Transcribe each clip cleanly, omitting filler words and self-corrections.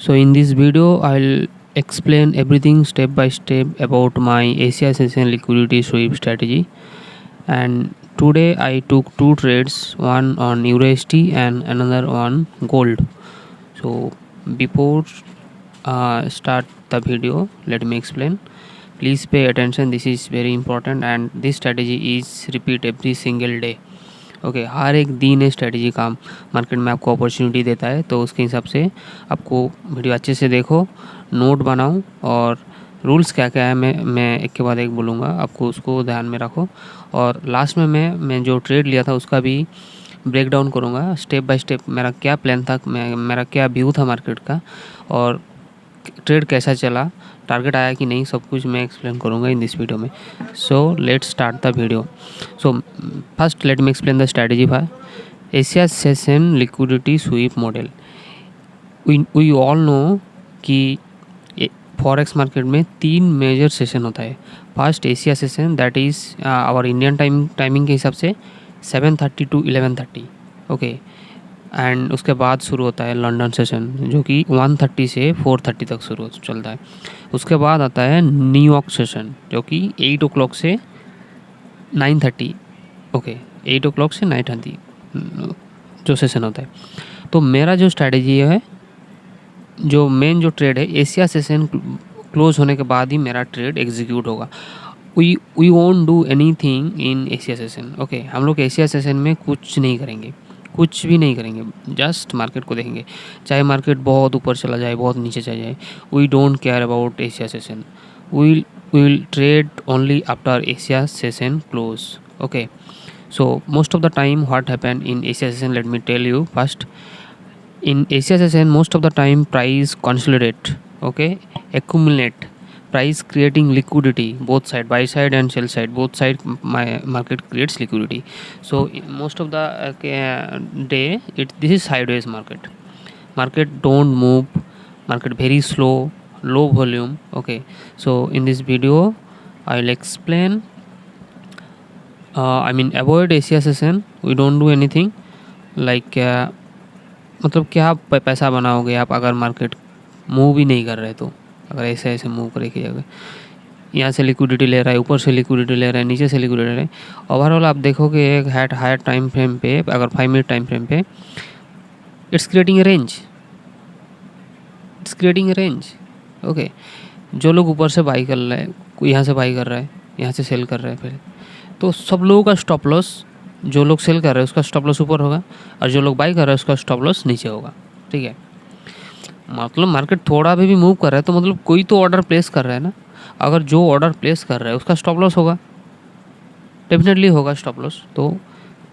So in this video, I'll explain everything step by step about my Asia session liquidity sweep strategy. And today I took two trades, one on USD and another on gold. So before start the video, let me explain. Please pay attention. This is very important, and this strategy is repeat every single day. Okay हर एक दिन strategy काम market में आपको opportunity देता है, तो उसके हिसाब से आपको वीडियो अच्छे से देखो, नोट बनाओ और रूल्स क्या क्या है मैं एक के बाद एक बोलूँगा, आपको उसको ध्यान में रखो। और लास्ट में मैं जो ट्रेड लिया था उसका भी ब्रेक डाउन करूँगा स्टेप बाय स्टेप, मेरा क्या प्लान था, मेरा क्या व्यू था मार्केट का और ट्रेड कैसा चला, टारगेट आया कि नहीं, सब कुछ मैं एक्सप्लेन करूँगा इन दिस वीडियो में। So let's start the video. So first let me explain the strategy for Asia session liquidity sweep model. We all know कि फॉरेक्स मार्केट में 3 मेजर सेशन होता है। First Asia session, that is our Indian timing के हिसाब से 7:30 to 11:30, okay. And उसके बाद शुरू होता है लंदन सेशन, जो कि 1:30 से 4:30 तक शुरू चलता है। उसके बाद आता है न्यूयॉर्क सेशन, जो कि 8 o'clock से 9:30, ओके, 8 o'clock से 9:30 जो सेशन होता है। तो मेरा जो स्ट्रैटेजी है, जो मेन जो ट्रेड है, एशिया सेशन क्लोज होने के बाद ही मेरा ट्रेड एग्जीक्यूट होगा। We won't do anything in Asia session, okay. हम लोग एशिया सेशन में कुछ नहीं करेंगे, कुछ भी नहीं करेंगे, जस्ट मार्केट को देखेंगे। चाहे मार्केट बहुत ऊपर चला जाए, बहुत नीचे चला जाए, we don't care about Asia session. We will trade only after Asia session close, okay. So most of the time what happen in Asia session, let me tell you first. In Asia session most of the time price consolidate, okay, accumulate, price creating liquidity, both side, buy side and sell side, both side my market creates liquidity. So most of the day this is sideways market don't move, market very slow, low volume, okay. So in this video I'll explain, avoid Asia session, we don't do anything like, मतलब क्या पैसा बनाओगे आप अगर market move ही नहीं कर रहे तो, अगर ऐसे ऐसे मूव करे की जगह यहाँ से लिक्विडिटी ले रहा है, ऊपर से लिक्विडिटी ले रहा है, नीचे से लिक्विडिटी ले रहा है, ओवरऑल आप देखोगे एक हायर टाइम फ्रेम पे, अगर 5 मिनट टाइम फ्रेम पे, it's creating a range, okay. जो लोग ऊपर से बाई कर रहे हैं, कोई यहाँ से बाई कर रहा है, यहाँ से सेल कर रहा है पहले, तो सब लोगों का स्टॉप लॉस, जो लोग सेल कर रहे हैं उसका स्टॉप लॉस ऊपर होगा और जो लोग बाई कर रहे हैं उसका स्टॉप लॉस नीचे होगा, ठीक है। मतलब मार्केट थोड़ा भी मूव कर रहा है तो मतलब कोई तो ऑर्डर प्लेस कर रहा है ना, अगर जो ऑर्डर प्लेस कर रहा है उसका स्टॉप लॉस होगा, डेफिनेटली होगा स्टॉप लॉस। तो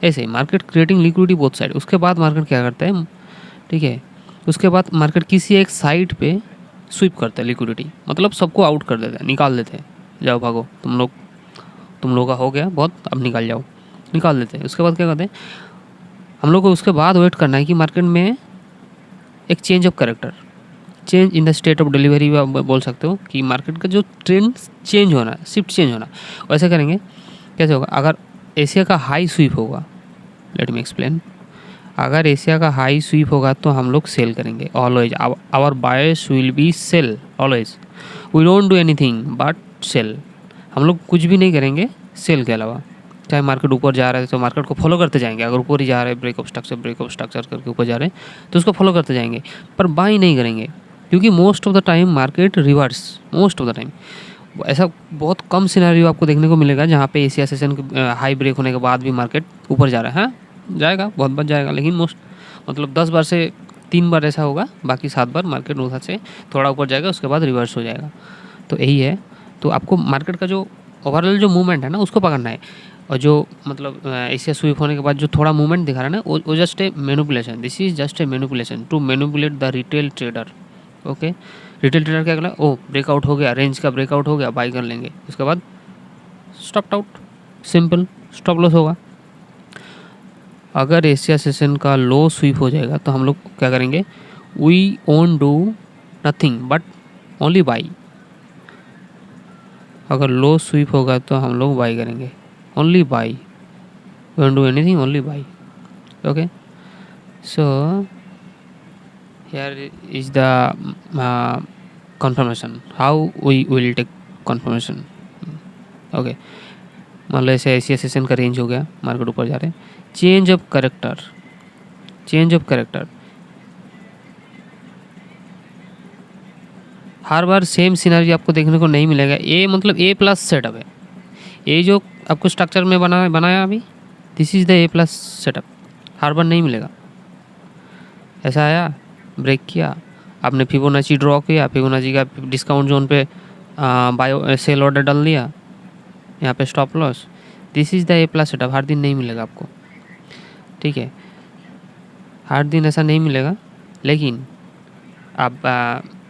ऐसे ही market creating liquidity both side. उसके बाद मार्केट क्या करता है, ठीक है, उसके बाद मार्केट किसी एक साइड पे स्वीप करता है लिक्विडिटी, मतलब सबको आउट कर देता है, निकाल देते हैं, जाओ भागो तुम लोगों का हो गया बहुत, अब निकल जाओ, निकाल देते हैं। उसके बाद क्या करते हैं हम लोग को, उसके बाद वेट करना है कि मार्केट में एक change of character, change in the state of delivery बोल सकते हो, कि मार्केट का जो ट्रेंड चेंज होना, शिफ्ट चेंज होना, वैसे करेंगे। कैसे होगा, अगर एशिया का हाई स्वीप होगा, लेट मी एक्सप्लेन, अगर एशिया का हाई स्वीप होगा तो हम लोग सेल करेंगे always, our buyers will be sell always, we don't do anything but sell. हम लोग कुछ भी नहीं करेंगे सेल के अलावा। चाहे मार्केट ऊपर जा रहा है तो मार्केट को फॉलो करते जाएंगे, अगर ऊपर ही जा रहा है ब्रेक ऑफ स्ट्रक्चर करके ऊपर जा रहे हैं तो उसको फॉलो करते जाएंगे, पर बाई नहीं करेंगे, क्योंकि most of the time market reverse, most of the time ऐसा बहुत कम सिनेरियो आपको देखने को मिलेगा जहाँ पे एशिया सेशन हाई ब्रेक होने के बाद भी मार्केट ऊपर जा रहा है। हाँ जाएगा, बहुत बार जाएगा, लेकिन मोस्ट मतलब 10 बार से 3 बार ऐसा होगा, बाकी 7 बार मार्केट उधर से थोड़ा ऊपर जाएगा, उसके बाद रिवर्स हो जाएगा। तो यही है। तो आपको मार्केट का जो ओवरऑल जो मूवमेंट है ना उसको पकड़ना है, और जो मतलब एशिया स्वीप होने के बाद जो थोड़ा मूवमेंट दिखा रहा है ना, वो just a manipulation, this is just a manipulation to manipulate the retail trader, okay. Retail trader क्या करेगा, ओ ब्रेकआउट हो गया, रेंज का ब्रेकआउट हो गया, बाई कर लेंगे, उसके बाद stop out, simple, stop loss होगा। अगर एशिया सेशन का लो स्वीप हो जाएगा तो हम लोग क्या करेंगे, we won't do nothing but only buy. अगर लो स्वीप होगा तो हम लोग बाई करेंगे, only buy, we won't do anything, only buy, okay. So here is the confirmation how we will take confirmation. Okay, मान लो ऐसे एशिया सेशन का रेंज हो गया, मार्केट ऊपर जा रहे हैं। Change of character, change of character, her bar same scenario आपको देखने को नहीं मिलेगा। ए मतलब ए प्लस सेटअप है, ये जो आपको स्ट्रक्चर में बनाया अभी, this is the A plus setup, हर बार नहीं मिलेगा। ऐसा आया, ब्रेक किया, आपने फिबोनाची ड्रॉ किया, फिबोनाची का डिस्काउंट जोन पे बायो सेल ऑर्डर डाल दिया, यहाँ पे stop loss, this is the A plus setup. हर दिन नहीं मिलेगा आपको, ठीक है, हर दिन ऐसा नहीं मिलेगा। लेकिन आप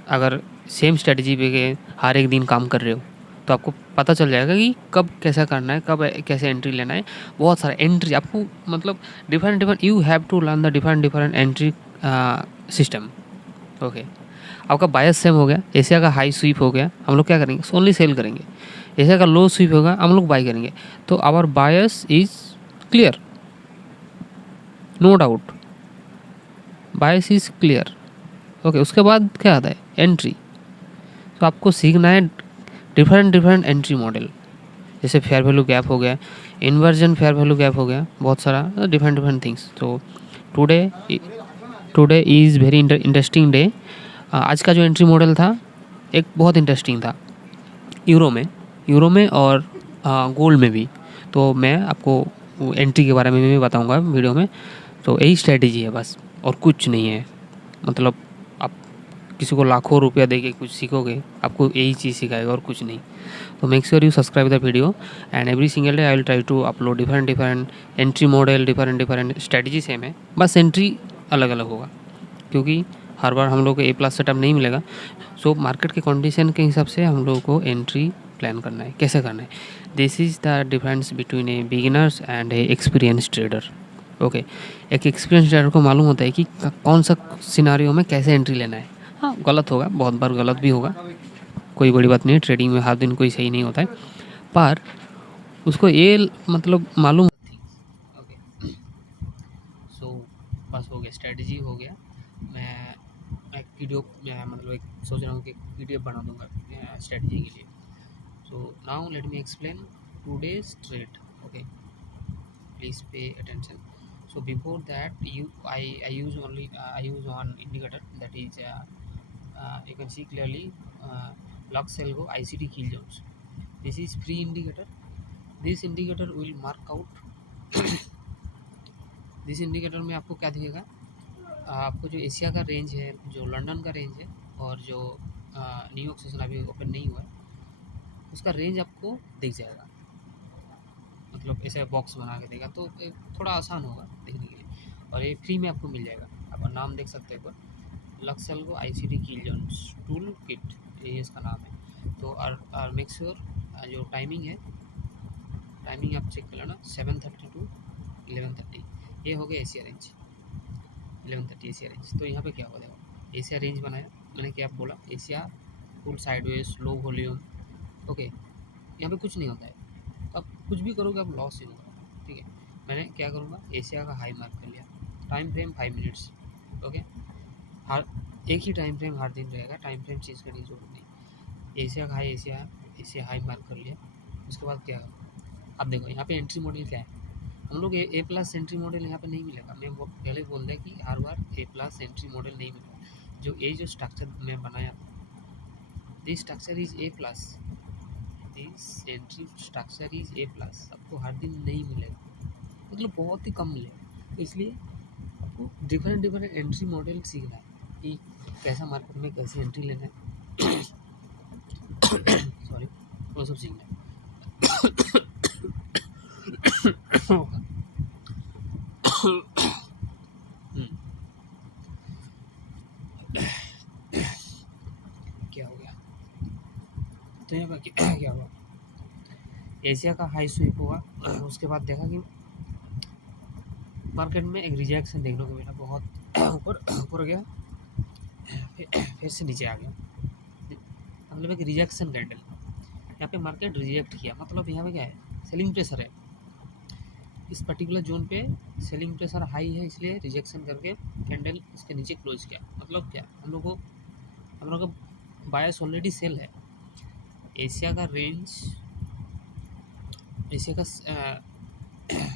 अगर सेम स्ट्रेटजी पे हर एक दिन काम कर रहे हो तो आपको पता चल जाएगा कि कब कैसा करना है, कब कैसे एंट्री लेना है। बहुत सारा एंट्री आपको, मतलब different you have to learn the different entry system. Okay, आपका बायस सेम हो गया, एशिया का हाई स्वीप हो गया, हम लोग क्या करेंगे, ओनली सेल करेंगे। एशिया का लो स्वीप होगा, हम लोग बाई करेंगे। तो our bias is clear, no doubt, bias is clear. Okay, उसके बाद क्या आता है, एंट्री। तो आपको सीखना है डिफरेंट एंट्री मॉडल, जैसे फेयर वैल्यू गैप हो गया, इन्वर्जन फेयर वैल्यू गैप हो गया, बहुत सारा डिफरेंट थिंग्स। तो today is very interesting day. आज का जो एंट्री मॉडल था एक बहुत इंटरेस्टिंग था, यूरो में और गोल्ड में भी। तो मैं आपको एंट्री के बारे में भी बताऊंगा वीडियो में। तो यही स्ट्रेटेजी है बस, और कुछ नहीं है। मतलब आप किसी को लाखों रुपया दे के कुछ सीखोगे, आपको यही चीज़ सिखाएगा और कुछ नहीं। तो make sure you subscribe the video, and every single day I will try to upload different entry model, different strategy same है, बस एंट्री अलग अलग होगा, क्योंकि हर बार हम लोग को ए प्लस सेटअप नहीं मिलेगा। सो मार्केट के कंडीशन के हिसाब से हम लोगों को एंट्री प्लान करना है, कैसे करना है। This is the difference between A beginners and A experience trader. Okay, एक एक्सपीरियंस ट्रेडर को मालूम होता है कि कौन सा सिनारियो में कैसे एंट्री लेना है। हाँ, गलत होगा, बहुत बार गलत भी होगा, कोई बड़ी बात नहीं, ट्रेडिंग में हर दिन कोई सही नहीं होता है, पर उसको ये मतलब मालूम। ओके, सो बस हो गया, स्ट्रेटजी हो गया। मैं एक वीडियो, मतलब एक सोच रहा हूँ कि वीडियो बना दूंगा स्ट्रेटजी के लिए। So now let me explain today's trade. Okay, please pay attention. So before that, I use one indicator, that is you can see clearly Lux Algo ICT kill zones. This is free indicator. This indicator will mark out this indicator में आपको क्या दिखेगा, आपको जो Asia का range है, जो London का रेंज है, और जो न्यूयॉर्क सेशन अभी ओपन नहीं हुआ है, उसका रेंज आपको दिख जाएगा। मतलब ऐसे बॉक्स बना के देगा, तो थोड़ा आसान होगा देखने के लिए, और ये फ्री में आपको मिल जाएगा। आप नाम देख सकते हैं, पर लक्स एल्गो ICT किल जोन्स टूल किट, ये इसका नाम है। तो और मेक श्योर जो टाइमिंग है, टाइमिंग आप चेक कर लेना, 7:30 to 11:30, ये हो गया एशिया रेंज, 11:30 एशिया रेंज। तो यहाँ पे क्या हो जाएगा, एशिया रेंज बनाया मैंने, क्या बोला, Asia full sideways low volume. Okay, यहाँ पे कुछ नहीं होता है, तो आप कुछ भी करोगे आप लॉस ही होगा, ठीक है। मैंने क्या करूँगा, एशिया का हाई मार्क कर लिया, टाइम फ्रेम 5 मिनट्स। ओके, हर एक ही टाइम फ्रेम हर दिन रहेगा, टाइम फ्रेम चेंज करने की जरूरत नहीं। एशिया का हाई, एशिया हाई मार्क कर लिया। उसके बाद क्या, अब देखो यहाँ पे एंट्री मॉडल क्या है, हम लोग ए प्लस एंट्री मॉडल यहाँ पे नहीं मिलेगा। मैं वो पहले बोल दिया कि हर बार ए प्लस एंट्री मॉडल नहीं मिलेगा। जो स्ट्रक्चर मैं बनाया, this structure is a plus, this entry structure is a plus, आपको हर दिन नहीं मिलेगा, मतलब बहुत ही कम मिलेगा। तो इसलिए आपको डिफरेंट एंट्री मॉडल सीखना है कि कैसा मार्केट में कैसे एंट्री लेना है। सॉरी, वो सब सीखना है। क्या हो गया, तो यहाँ पर क्या हुआ, एशिया का हाई स्वीप हुआ, उसके बाद देखा कि मार्केट में एक रिजेक्शन देखने को मिला, बहुत ऊपर गया, फिर से नीचे आ गया, मतलब एक रिजेक्शन कैंडल। यहाँ पे मार्केट रिजेक्ट किया, मतलब यहाँ पे क्या है, सेलिंग प्रेशर है। इस पर्टिकुलर जोन पे सेलिंग प्रेशर हाई है, इसलिए रिजेक्शन करके कैंडल इसके नीचे क्लोज किया। मतलब क्या, हम लोग का बायस ऑलरेडी सेल है। एशिया का रेंज, एशिया का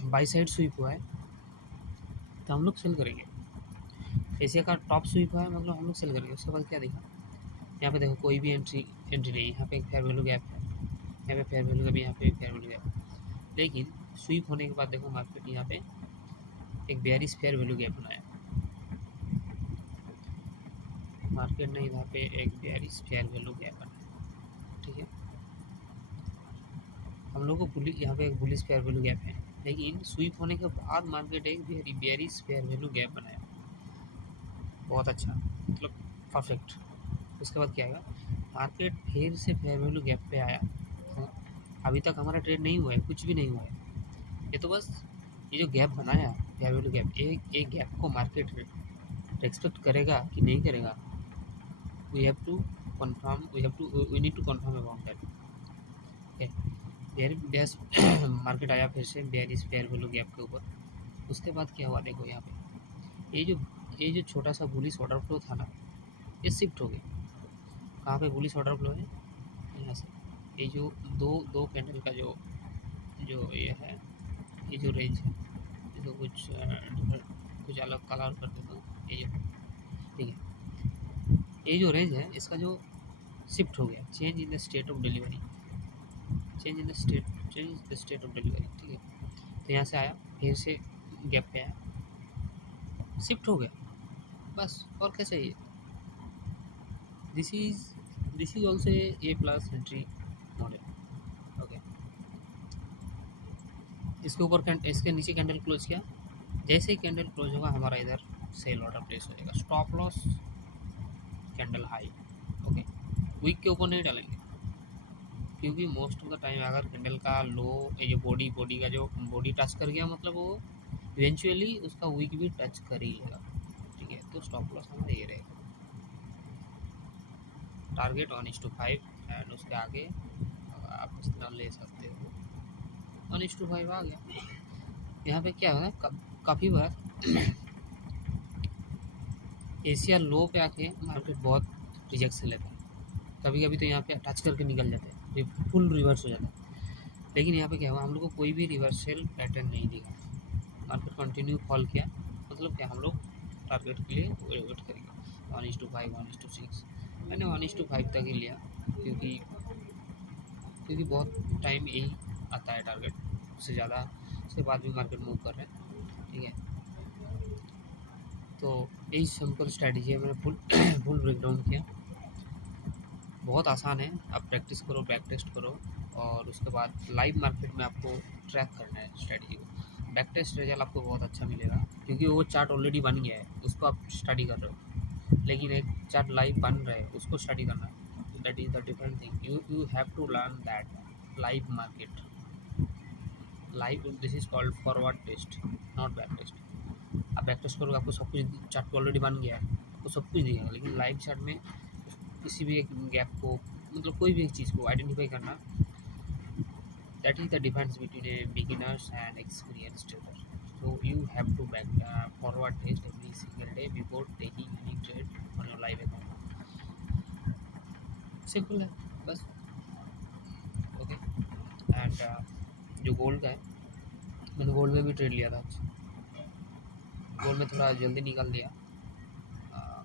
बाई साइड स्वीप हुआ है तो हम लोग सेल करेंगे। एशिया का टॉप स्वीप हुआ है, मतलब हम लोग सेल करेंगे। उसके बाद क्या देखा, यहाँ पे देखो कोई भी एंट्री नहीं है। यहाँ पे एक फेयर वैल्यू गैप है, यहाँ पे फेयर वैल्यू का भी, यहाँ पे फेयर वैल्यू गैप है। लेकिन स्वीप होने के बाद देखो मार्केट यहाँ पे एक बेयरिश फेयर वैल्यू गैप बनाया। मार्केट ने यहाँ पे एक बेयरिश फेयर वैल्यू गैप बनाया, ठीक है। हम लोग को यहाँ पे एक बुलिश फेयर वैल्यू गैप है, लेकिन स्वीप होने के बाद मार्केट एक बेयरिश फेयर वैल्यू गैप बनाया। बहुत अच्छा, मतलब परफेक्ट। उसके बाद क्या आएगा, मार्केट फिर से फेयर वैल्यू गैप पे आया। अभी तक हमारा ट्रेड नहीं हुआ है, कुछ भी नहीं हुआ है। ये तो बस ये जो गैप बनाया फेयर वैल्यू गैप, एक गैप को मार्केट एक्सपेक्ट करेगा कि नहीं करेगा, we have to confirm, we need to confirm about that. Market आया फिर से बेयरिश फेयर वैल्यू गैप के ऊपर। उसके बाद क्या हुआ देखो, यहाँ पे ये जो छोटा सा बुलिश ऑर्डर फ्लो था ना, ये शिफ्ट हो गया। कहाँ पे बुलिश ऑर्डर फ्लो है, यहाँ से। ये जो दो कैंडल का जो ये है, ये जो रेंज है, ये तो कुछ अलग कलर कर देता हूँ, ये जो, ठीक है। ये जो रेंज है इसका जो शिफ्ट हो गया, change in the state of delivery, change the state of delivery, ठीक है। तो यहाँ से आया, फिर से गैप पे आया, शिफ्ट हो गया, बस। और क्या चाहिए। This is also a plus entry model, okay. इसके ऊपर इसके नीचे कैंडल क्लोज किया। जैसे ही कैंडल क्लोज होगा हमारा इधर सेल ऑर्डर प्लेस हो जाएगा। Stop loss candle high, okay. Wick के ऊपर नहीं डालेंगे, क्योंकि मोस्ट ऑफ द टाइम अगर कैंडल का लो, ये जो बॉडी का जो बॉडी टच कर गया, मतलब वो इवेंचुअली उसका वीक भी टच कर ही लेगा, ठीक है। तो स्टॉप लॉस हमारा ये रहेगा। टारगेट 1:5 एंड उसके आगे आप इस तरह ले सकते हो। 1:5 आ गया। यहाँ पे क्या होता है, काफ़ी बार एशिया लो पे आके मार्केट बहुत रिजेक्शन लेता है। कभी कभी तो यहाँ पे टच करके निकल जाते हैं, फुल रिवर्स हो जाता है। लेकिन यहाँ पे क्या हुआ, हम लोग को कोई भी रिवर्सल पैटर्न नहीं दिखा। मार्केट कंटिन्यू फॉल किया, मतलब क्या, हम लोग टारगेट के लिए वेट करेंगे। 1:5, 1:6, मैंने 1:5 तक ही लिया, क्योंकि बहुत टाइम यही आता है टारगेट, उससे ज़्यादा। उसके बाद भी मार्केट मूव कर रहे हैं, ठीक है। तो यही सिंपल स्ट्रैटेजी है, मैंने फुल ब्रेकडाउन किया। बहुत आसान है, आप प्रैक्टिस करो, बैक टेस्ट करो, और उसके बाद लाइव मार्केट में आपको ट्रैक करना है स्ट्रैटेजी को। बैक टेस्ट रिजल्ट आपको बहुत अच्छा मिलेगा, क्योंकि वो चार्ट ऑलरेडी बन गया है, उसको आप स्टडी कर रहे हो। लेकिन एक चार्ट लाइव बन रहा है, उसको स्टडी करना है, that is the different thing. You have to learn that live market, live, this is called forward test, not back test. आप बैक टेस्ट करोगे, आपको सब कुछ, चार्ट ऑलरेडी बन गया है, आपको सब कुछ दिखेगा। लेकिन लाइव चार्ट में किसी भी एक गैप को, मतलब कोई भी एक चीज़ को आइडेंटिफाई करना, that is the difference between A beginners and experienced trader. So you have to forward test every single day before taking any trade on your live account. Simple है बस, ओके। एंड जो gold का है, मैंने gold में भी trade लिया था आज। गोल्ड में थोड़ा जल्दी निकाल दिया।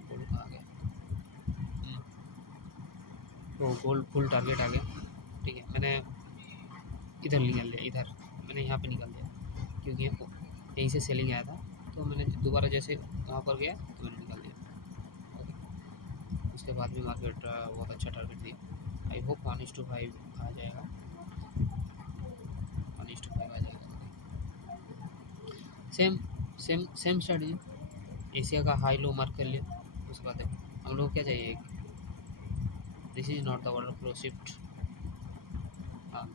गोल्ड कहाँ आ गया, तो गोल्ड फुल टारगेट आ गया, ठीक है। मैंने इधर निकाल लिया, इधर मैंने यहाँ पे निकाल दिया, क्योंकि यहीं से सेलिंग आया था। तो मैंने दोबारा जैसे वहाँ पर गया तो मैंने निकाल दिया, ओके। उसके बाद भी मार्केट बहुत अच्छा टारगेट दिया। आई होप 1:5 आ जाएगा, 1:5 आ जाएगा। सेम स्ट्रैटेजी, एशिया का हाई लो मार्क कर लिया। उसके बाद हम लोग क्या चाहिए, this is not the order flow shift. हाँ,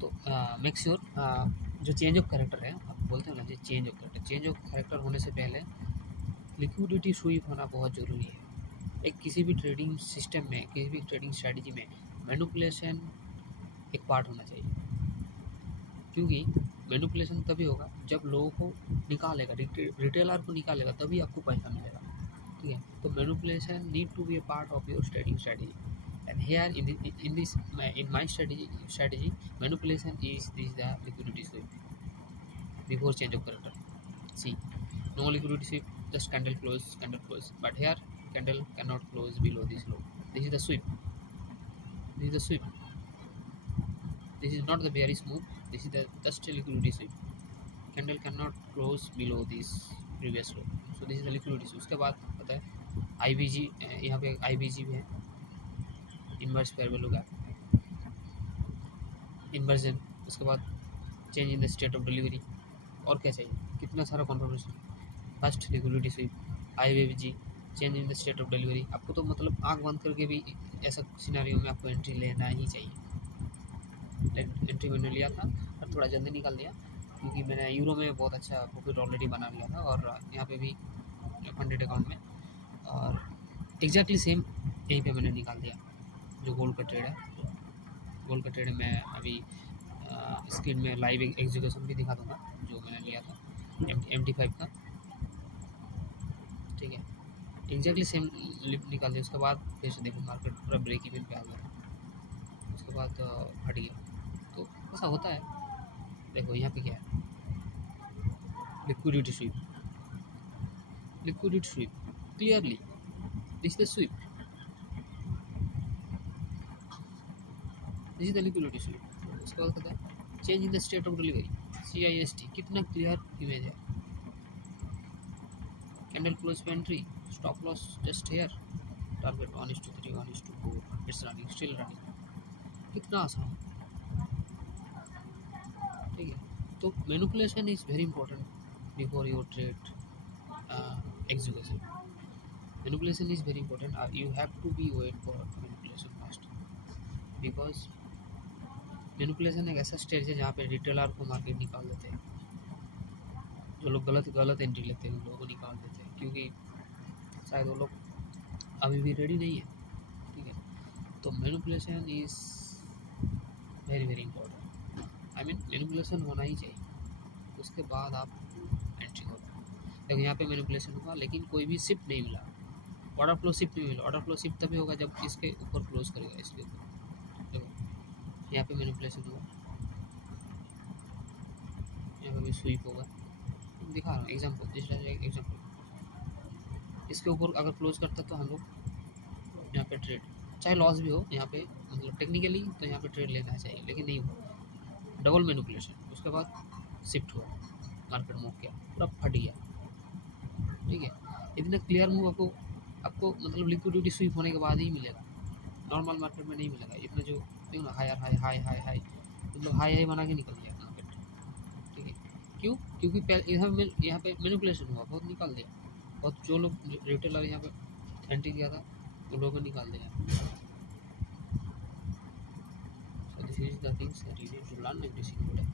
तो मेक श्योर जो चेंज ऑफ कैरेक्टर है, आप बोलते हो ना, जो चेंज ऑफ कैरेक्टर होने से पहले लिक्विडिटी स्वीप होना बहुत ज़रूरी है। एक किसी भी ट्रेडिंग सिस्टम में, किसी भी ट्रेडिंग स्ट्रैटेजी में मैनिपुलेशन एक पार्ट होना चाहिए, क्योंकि मैनिपुलेशन तभी होगा जब लोगों को निकालेगा, रिटेलर को निकालेगा, तभी आपको पैसा मिलेगा। ठीक है, तो manipulation need to be a part of your trading strategy, and here in my strategy manipulation is the liquidity sweep before change of character. See, no liquidity sweep, just candle close, but here candle cannot close below this low. This is the sweep, this is the sweep, this is not the bearish move, this is the just a liquidity sweep. Candle cannot close below this previous low, so this is the liquidity sweep. उसके बाद पता है IBG, यहाँ पे IBG भी है, inverse fair value gap, inversion, उसके बाद change in the state of delivery, और क्या चाहिए, कितना सारा conformation. First liquidity SVEEP, IBG, change in the state of delivery. आपको तो मतलब आंख बंद करके भी ऐसा सिनेरियो में आपको एंट्री लेना ही चाहिए। एंट्री मैंने लिया था और थोड़ा जल्दी निकाल दिया क्योंकि मैंने यूरो में बहुत अच्छा प्रॉफिट ऑलरेडी बना लिया था और यहाँ पे भी फंडेड अकाउंट में, और एग्जैक्टली सेम यहीं पे मैंने निकाल दिया। जो गोल्ड का ट्रेड है, गोल्ड का ट्रेड मैं अभी स्क्रीन में लाइव एग्जीक्यूशन भी दिखा दूंगा जो मैंने लिया था MT5 का। ठीक है, एग्जैक्टली सेम निकाल दिया। उसके बाद फिर से देखो मार्केट पूरा ब्रेक इवन पे आ गया, उसके बाद हट गया। तो ऐसा होता है। देखो यहाँ पे क्या है, liquidity sweep, liquidity sweep clearly this is the sweep, this is the liquidity sweep. उसके बाद कहता है change in the state of delivery, CIST, कितना क्लियर इमेज है। कैंडल क्लोज पे entry, stop loss just here, target 1:3, 1:4, it's running, still running, कितना आसान। ठीक है, तो manipulation is very important before your trade execution. Manipulation is very important, you have to be wait for manipulation first, because manipulation एक ऐसा stage है जहाँ पे रिटेलर को मार्केट निकाल देते हैं। जो लोग गलत एंट्री लेते हैं उन लोगों को निकाल देते हैं क्योंकि शायद वो लोग अभी भी रेडी नहीं है। ठीक है, तो manipulation is very very important. I mean manipulation होना ही चाहिए, उसके बाद आप एंट्री होगा। देखो यहाँ पे मैनिपुलेशन हुआ लेकिन कोई भी शिफ्ट नहीं मिला, ऑर्डर फ्लो शिफ्ट नहीं मिला। ऑर्डर फ्लो शिफ्ट तभी होगा जब इसके ऊपर क्लोज करेगा, इसके ऊपर। देखो यहाँ पे मैनिपुलेशन हुआ, यहाँ पे भी स्वीप होगा, दिखा रहा हूँ एग्जाम्पल, जिस एग्जाम्पल इसके ऊपर अगर क्लोज करता तो हम लोग यहाँ पे ट्रेड, चाहे लॉस भी हो यहाँ पे, मतलब टेक्निकली तो यहाँ पे ट्रेड लेना चाहिए, लेकिन नहीं हुआ, डबल मैनिपुलेशन। उसके बाद शिफ्ट हुआ, मार्केट मूव किया, पूरा फट गया। ठीक है, इतना क्लियर मूव आपको मतलब लिक्विडिटी स्वीप होने के बाद ही मिलेगा, नॉर्मल मार्केट में नहीं मिलेगा। इतना जो देखो ना, higher high high high high, मतलब हाई हाई बना के निकल गया मार्केट। ठीक है, क्यों? क्योंकि यहाँ पे मैनिपुलेशन हुआ, बहुत निकाल दिया, बहुत जो लोग रिटेलर यहाँ पे एंट्री किया था उन लोगों को निकाल दिया। So this is the things that you need to learn every single day.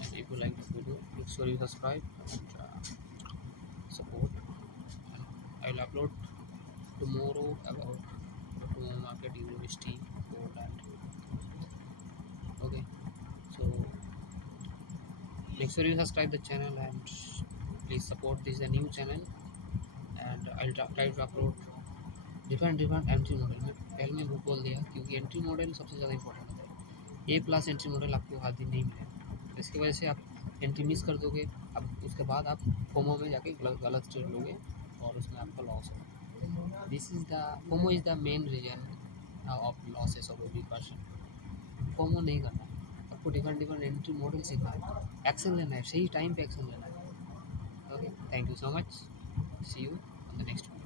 And if you like this video, make sure you subscribe and support. And I will upload tomorrow about tomorrow market, USD, gold, and okay. So make sure you subscribe the channel and please support. This is a new channel and I'll try to upload different entry model में। पहले मैं वो बोल दिया क्योंकि entry model सबसे ज़्यादा important होता है। A+ एंट्री मॉडल आपको हर दिन नहीं मिलेगा, तो इसकी वजह से आप एंट्री मिस कर दोगे। अब उसके बाद आप फोमो में जाके गलत ट्रेड लोगे और उसमें आपका लॉस होगा। This is the FOMO is the main reason of losses of every person. FOMO नहीं करना है, आपको डिफरेंट एंट्री मॉडल सीखना है, एक्शन लेना है, सही टाइम पे एक्शन लेना है। Okay, thank you so much, see you on the next.